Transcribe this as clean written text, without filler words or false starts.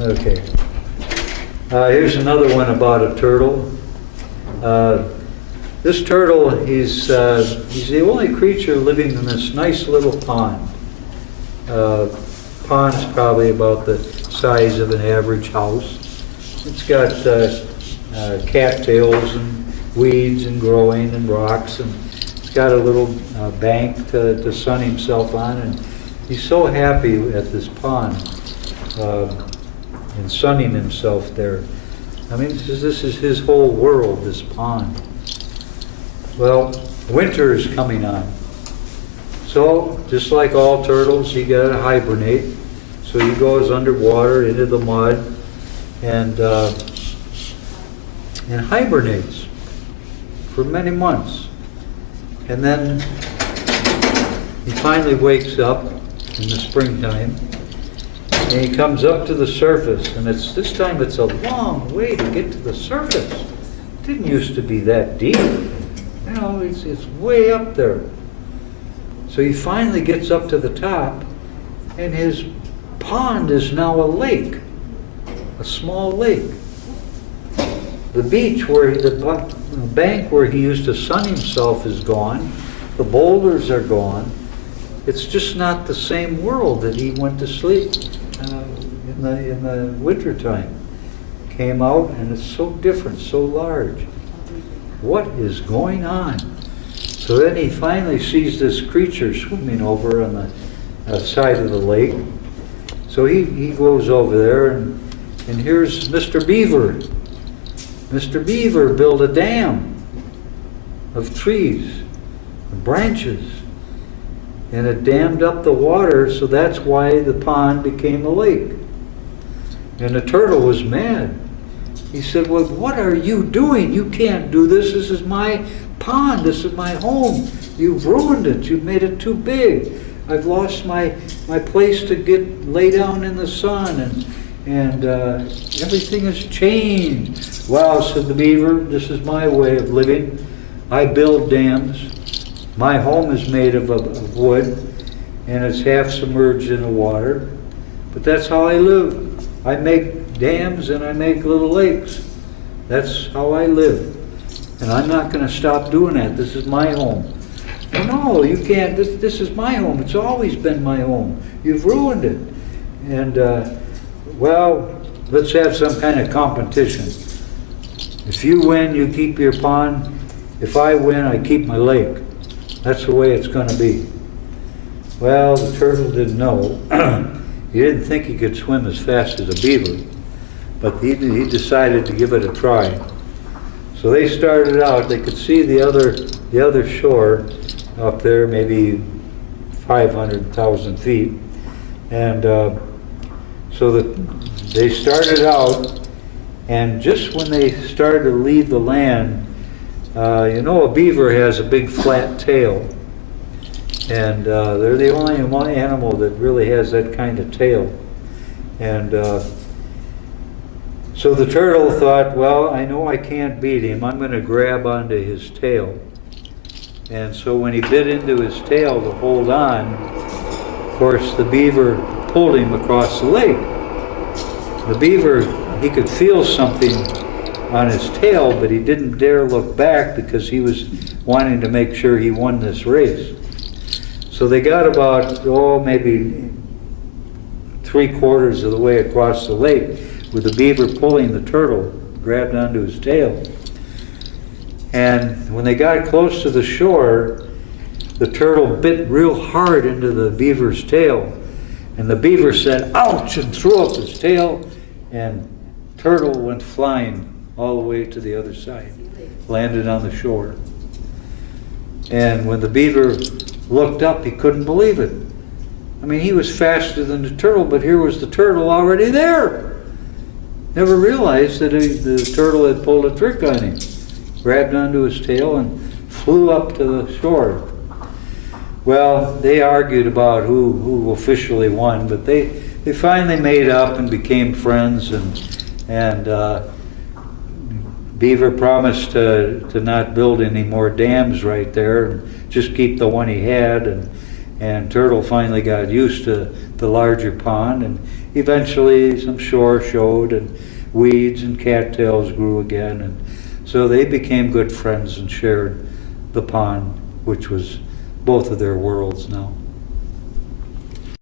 Okay. Here's another one about a turtle. This turtle, he's the only creature living in this nice little pond. Pond's probably about the size of an average house. It's got cattails and weeds and growing and rocks, and it's got a little bank to sun himself on, and he's so happy at this pond and sunning himself there. I mean, this is his whole world, this pond. Well, winter is coming on. So, just like all turtles, he got to hibernate. So he goes underwater into the mud and hibernates for many months. And then he finally wakes up in the springtime, and he comes up to the surface, and this time it's a long way to get to the surface. It didn't used to be that deep. You know, it's way up there. So he finally gets up to the top, and his pond is now a lake, a small lake. The beach the bank where he used to sun himself is gone. The boulders are gone. It's just not the same world that he went to sleep in the wintertime. Came out, and it's so different, so large. What is going on? So then he finally sees this creature swimming over on the side of the lake. So he goes over there, and here's Mr. Beaver. Mr. Beaver built a dam of trees and branches, and it dammed up the water, so that's why the pond became a lake. And the turtle was mad. He said, well, what are you doing? You can't do this. This is my pond. This is my home. You've ruined it. You've made it too big. I've lost my place to lay down in the sun, and everything has changed. Well, said the beaver, this is my way of living. I build dams. My home is made of wood, and it's half submerged in the water. But that's how I live. I make dams and I make little lakes. That's how I live. And I'm not going to stop doing that. This is my home. Well, no, you can't. This is my home. It's always been my home. You've ruined it. And, well, let's have some kind of competition. If you win, you keep your pond. If I win, I keep my lake. That's the way it's going to be. Well, the turtle didn't know. He didn't think he could swim as fast as a beaver, but he decided to give it a try. So they started out. They could see the other shore up there, maybe 500,000 feet, and so they started out. And just when they started to leave the land, you know, a beaver has a big flat tail. And they're the only animal that really has that kind of tail. And so the turtle thought, well, I know I can't beat him. I'm going to grab onto his tail. And so when he bit into his tail to hold on, of course, the beaver pulled him across the lake. The beaver, he could feel something on his tail, but he didn't dare look back because he was wanting to make sure he won this race. So they got about, maybe 3/4 of the way across the lake with the beaver pulling the turtle, grabbed onto his tail. And when they got close to the shore, the turtle bit real hard into the beaver's tail. And the beaver said, ouch, and threw up his tail, and turtle went flying all the way to the other side, landed on the shore. And when the beaver looked up, he couldn't believe it. I mean, he was faster than the turtle, but here was the turtle already there. Never realized that the turtle had pulled a trick on him. Grabbed onto his tail and flew up to the shore. Well, they argued about who officially won, but they finally made up and became friends, and Beaver promised to not build any more dams right there, and just keep the one he had, And Turtle finally got used to the larger pond, and eventually some shore showed, and weeds and cattails grew again, and so they became good friends and shared the pond, which was both of their worlds now.